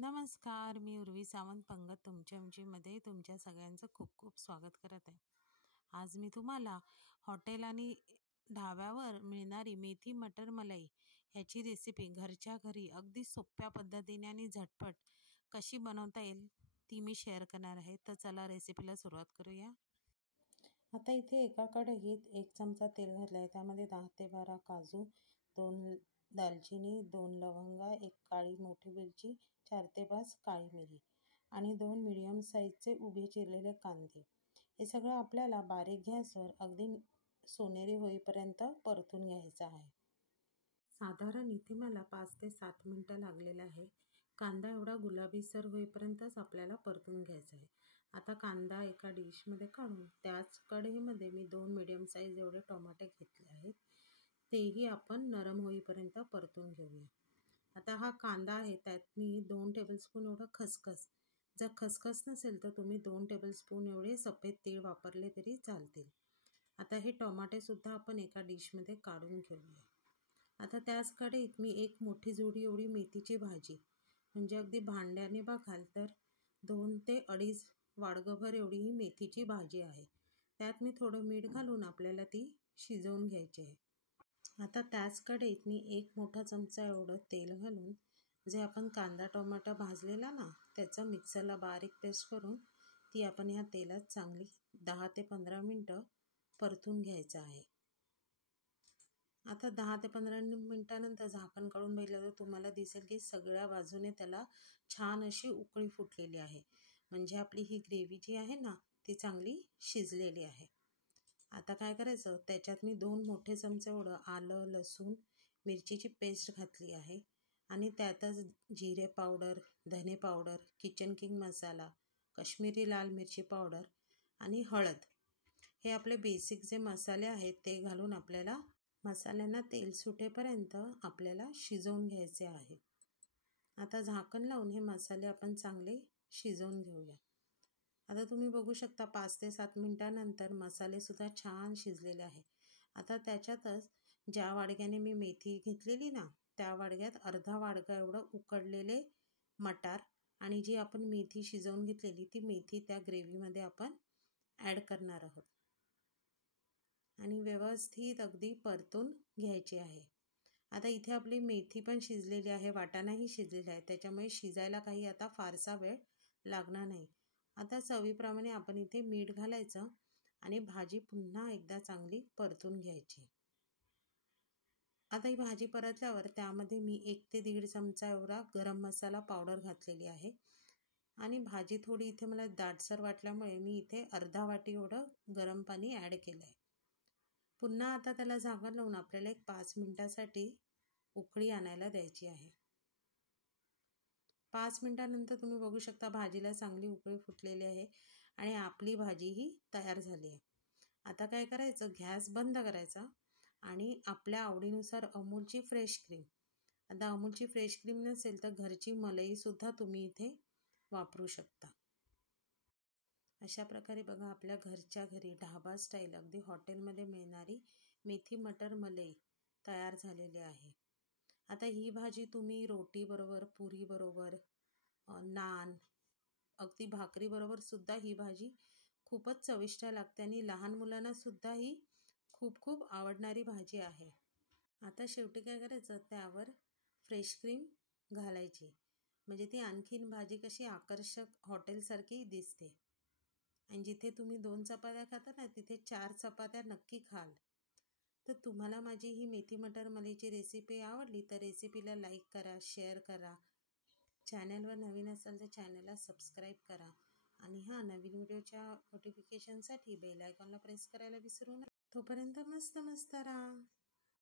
नमस्कार, मी उर्वी सावंत पंगत तुमच्या आमचीमध्ये तुमच्या सगळ्यांचं खूप खूप स्वागत करत आहे. आज मी तुम्हाला हॉटेल आणि ढाब्यावर मिळणारी मेथी मटर मलाई ह्याची रेसिपी घरच्या घरी अगदी सोप्या पद्धतीने आणि झटपट कशी बनवता येईल ती मी शेअर करणार आहे. तर चला रेसिपीला सुरुवात करूया. आता इथे एका कढईत 1 चमचा तेल घातलं आहे. त्यामध्ये 10 ते 12 काजू, 2 दालचिनी, 2 लवंगा, 1 काळी मोठी वेलची, 4 ते 5 काळी मिरी आणि 2 मीडियम साईजचे उभे चिरलेले कांदे. हे सगळं आपल्याला बारीक गॅसवर अगदी सोनेरी होईपर्यंत परतून घ्यायचं आहे. साधारण इथे मला 5 ते 7 मिनटं लागलेलं आहे. कांदा एवढा गुलाबीसर होईपर्यंतच आपल्याला परतून घ्यायचा आहे. आता कांदा एका डिशमध्ये काढून त्याच कढईमध्ये मी 2 मीडियम साईज एवढे टोमॅटो घेतले आहेत. तेही आपण नरम होईपर्यंत परतून घेऊया. आता हा कांदा आहे त्यात मी 2 टेबलस्पून एवढं खसखस, जर खसखस नसेल तर तुम्ही 2 टेबलस्पून एवढे सफेद तीळ वापरले तरी चालतील. आता हे टोमॅटोसुद्धा आपण एका डिशमध्ये काढून घेऊया. आता त्याच कढईत मी 1 मोठी जुडी एवढी मेथीची भाजी, म्हणजे अगदी भांड्याने बघाल तर 2 ते 2.5 वाडगंभर एवढी ही मेथीची भाजी आहे. त्यात मी थोडं मीठ घालून आपल्याला ती शिजवून घ्यायची आहे. आता त्याच कढईत मी 1 मोठा चमचा एवढं तेल घालून जे आपण कांदा टोमॅटो भाजलेला ना त्याचं मिक्सरला बारीक पेस्ट करून ती आपण ह्या तेलात चांगली 10 ते 15 मिनटं परतून घ्यायचं आहे. आता 10 ते 15 मिनटानंतर झाकण काढून बघितलं तर तुम्हाला दिसेल की सगळ्या बाजूने त्याला छान अशी उकळी फुटलेली आहे. म्हणजे आपली ही ग्रेव्ही जी आहे ना ती चांगली शिजलेली आहे. आता काय करायचं, त्याच्यात मी 2 मोठे चमचे एवढं आलं, लसूण, मिरचीची पेस्ट घातली आहे आणि त्यातच जिरे पावडर, धने पावडर, किचन किंग मसाला, काश्मीरी लाल मिरची पावडर आणि हळद, हे आपले बेसिक जे मसाले आहेत ते घालून आपल्याला मसाल्यांना तेल सुटेपर्यंत आपल्याला शिजवून घ्यायचे आहे. आता झाकण लावून हे मसाले आपण चांगले शिजवून घेऊया. आता तुम्ही बघू शकता 5 ते 7 मिनटानंतर मसालेसुद्धा छान शिजलेले आहे. आता त्याच्यातच ज्या वाडग्याने मी मेथी घेतलेली ना त्या वाडग्यात अर्धा वाडगा एवढं उकडलेले मटार आणि जी आपण मेथी शिजवून घेतलेली ती मेथी त्या ग्रेव्हीमध्ये आपण ॲड करणार आहोत आणि व्यवस्थित अगदी परतून घ्यायची आहे. आता इथे आपली मेथी पण शिजलेली आहे, वाटाणाही शिजलेला आहे, त्याच्यामुळे शिजायला काही आता फारसा वेळ लागणार नाही. आता चवीप्रमाणे आपण इथे मीठ घालायचं आणि भाजी पुन्हा एकदा चांगली परतून घ्यायची. आता ही भाजी परतल्यावर त्यामध्ये मी 1 ते 1.5 चमचा एवढा गरम मसाला पावडर घातलेली आहे आणि भाजी थोडी इथे मला दाटसर वाटल्यामुळे मी इथे अर्धा वाटी एवढं गरम पाणी ॲड केलं आहे. पुन्हा आता त्याला झाकण लावून आपल्याला 5 मिनटासाठी उकळी आणायला द्यायची आहे. 5 मिनटानंतर तुम्ही बघू शकता भाजीला चांगली उकळी फुटलेली आहे आणि आपली भाजी ही तयार झाली आहे. आता काय करायचं, गॅस बंद करायचा आणि आपल्या आवडीनुसार अमूलची फ्रेश क्रीम, आता अमूलची फ्रेश क्रीम नसेल तर घरची मलईसुद्धा तुम्ही इथे वापरू शकता. अशा प्रकारे बघा आपल्या घरच्या घरी ढाबा स्टाईल अगदी हॉटेलमध्ये मिळणारी मेथी मटर मलाई तयार झालेली आहे. आता ही भाजी तुम्ही रोटीबरोबर, पुरीबरोबर, नान, अगदी भाकरीबरोबर सुद्धा ही भाजी खूपच चविष्ट लागते आणि लहान मुलांनासुद्धा ही खूप खूप आवडणारी भाजी आहे. आता शेवटी काय करायचं, त्यावर फ्रेश क्रीम घालायची, म्हणजे ती आणखीन भाजी कशी आकर्षक हॉटेलसारखी दिसते. आणि जिथे तुम्ही 2 चपात्या खाता ना तिथे 4 चपात्या नक्की खाल. तर तुम्हाला माझी ही मेथी मटर मलाईची रेसिपी आवडली तर रेसिपीला लाईक करा, शेअर करा. चॅनलवर नवीन असाल तर चॅनलला सबस्क्राईब करा आणि नवीन व्हिडिओच्या नोटिफिकेशनसाठी बेल आयकॉनला प्रेस करायला विसरू नका. तोपर्यंत मस्त मस्त राहा.